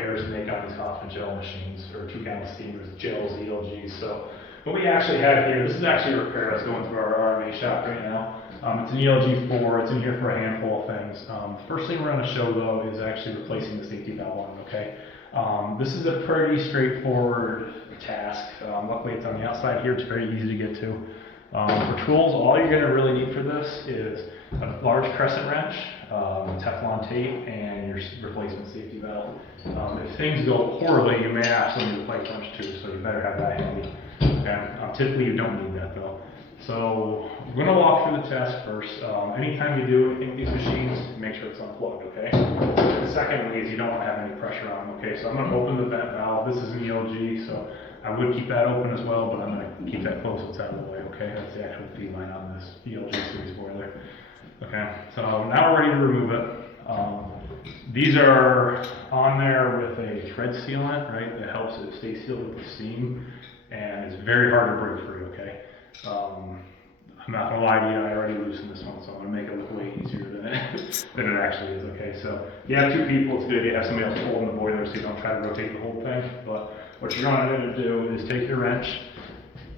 repairs to make on these Hoffman gel machines, or 2-gallon steamers, gels, ELGs. So what we actually have here, this is actually a repair that's going through our RMA shop right now. It's an ELG4, it's in here for a handful of things. The first thing we're going to show though is actually replacing the safety valve on it, okay? This is a pretty straightforward task. Luckily it's on the outside here, it's very easy to get to. For tools, all you're going to really need for this is a large crescent wrench, Teflon tape, and your replacement safety valve. If things go poorly, you may actually need a pipe wrench too, so you better have that handy. Okay? Typically you don't need that though. So we're going to walk through the test first. Anytime you do anything with these machines, make sure it's unplugged, okay? Secondly is you don't want to have any pressure on them, okay? So I'm going to open the vent valve. This is an ELG, so I would keep that open as well, but I'm going to keep that closed so it's out of the way, okay? That's the actual feed line on this ELG series boiler. Okay, so now we're ready to remove it. These are on there with a thread sealant, right? That helps it stay sealed with the steam, and it's very hard to break free, okay? I'm not gonna lie to you, I already loosened this one, so I'm gonna make it look way easier than it actually is, okay? So if you have two people, it's good to have somebody else holding the boiler so you don't try to rotate the whole thing. But what you're gonna do is take your wrench.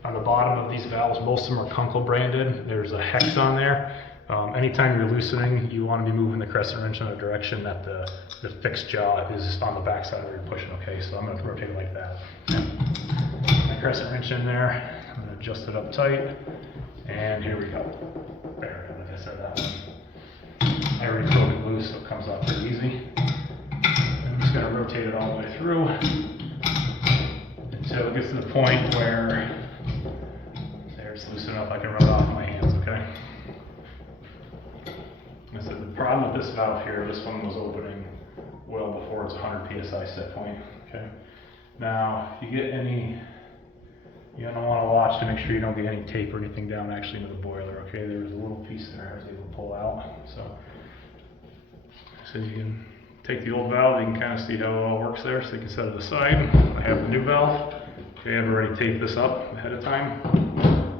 On the bottom of these valves, most of them are Kunkel branded. There's a hex on there. Anytime you're loosening, you want to be moving the crescent wrench in a direction that the fixed jaw is on the back side where you're pushing, okay? So I'm going to rotate it like that. My crescent wrench in there, I'm going to adjust it up tight, and here we go. There, like I said, that one. I already broke it loose, so it comes off pretty easy. I'm just going to rotate it all the way through until it gets to the point where it's loose enough I can rub it off with my hands, okay? I said the problem with this valve here, this one was opening well before its 100 psi set point, okay? Now, if you get any, you're gonna wanna watch to make sure you don't get any tape or anything down actually into the boiler, okay? There was a little piece there I was able to pull out, so you can take the old valve, you can kind of see how it all works there, so you can set it aside. I have the new valve. Okay, I've already taped this up ahead of time,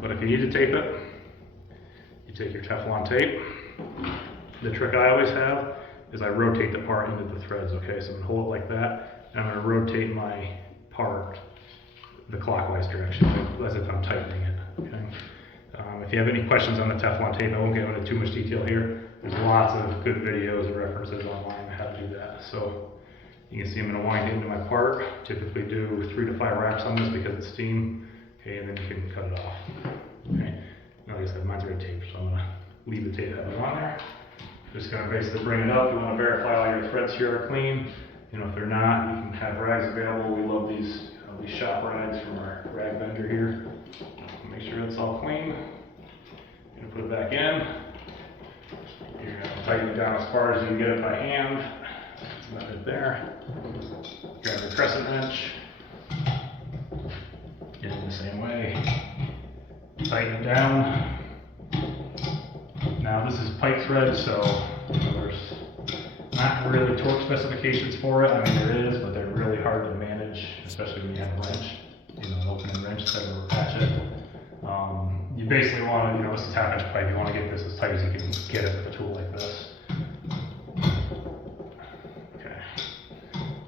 but if you need to tape it, you take your Teflon tape. The trick I always have is I rotate the part into the threads, okay? So I'm gonna hold it like that, and I'm gonna rotate my part the clockwise direction, as if I'm tightening it, okay? If you have any questions on the Teflon tape, I won't get into too much detail here. There's lots of good videos and references online on how to do that. So you can see I'm gonna wind it into my part. Typically do 3 to 5 wraps on this because it's steam, okay? And then you can cut it off, okay? Now, like I said, mine's already taped, so I'm gonna leave the tape that was on there. Just gonna basically bring it up. You wanna verify all your threads here are clean. You know, if they're not, you can have rags available. We love these shop rags from our rag vendor here. Make sure it's all clean. You're gonna put it back in. You're gonna tighten it down as far as you can get it by hand. That's about it there. Grab your crescent wrench. Get it the same way. Tighten it down. Now this is pipe thread, so there's not really torque specifications for it. I mean there is, but they're really hard to manage, especially when you have a wrench, an opening wrench instead of a ratchet. You basically want to, this is 1/2 inch pipe, you want to get this as tight as you can get it with a tool like this. Okay.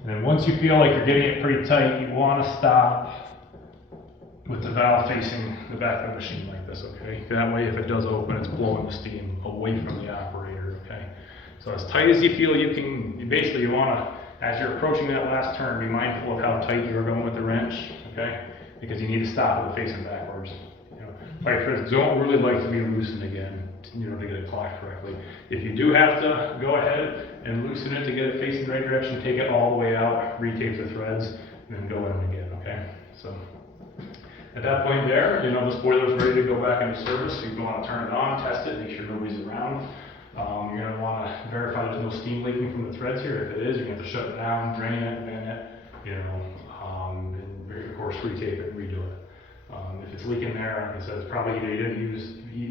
And then once you feel like you're getting it pretty tight, you want to stop with the valve facing the back of the machine like this, okay? That way if it does open, it's blowing the steam away from the operator, okay? So as tight as you feel you can, you want to, as you're approaching that last turn, be mindful of how tight you're going with the wrench, okay? Because you need to stop it facing backwards. Pipe threads don't really like to be loosened again, to get it clocked correctly. If you do have to go ahead and loosen it to get it facing the right direction, take it all the way out, retape the threads, and then go in again, okay? So at that point there, this boiler is ready to go back into service. So you want to turn it on, test it, make sure nobody's around. You're going to want to verify there's no steam leaking from the threads here. If it is, you're going to have to shut it down, drain it, vent it, and of course retape it, redo it. If it's leaking there, like I said, it's probably either you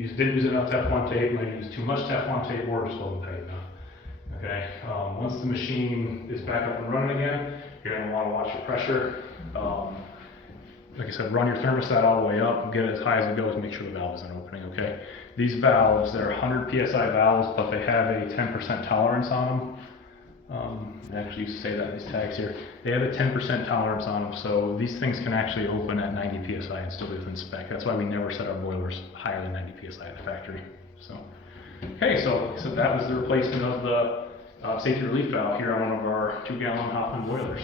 didn't use enough Teflon tape, might use too much Teflon tape, or just wasn't tight enough. Okay. Once the machine is back up and running again, you're going to want to watch your pressure. Like I said, run your thermostat all the way up and get it as high as it goes and make sure the valve isn't opening, okay? These valves, they're 100 psi valves, but they have a 10% tolerance on them. I actually used to say that, these tags here, they have a 10% tolerance on them, so these things can actually open at 90 psi and still be within spec. That's why we never set our boilers higher than 90 psi at the factory. So, okay, so that was the replacement of the safety relief valve here on one of our 2-gallon Hoffman boilers.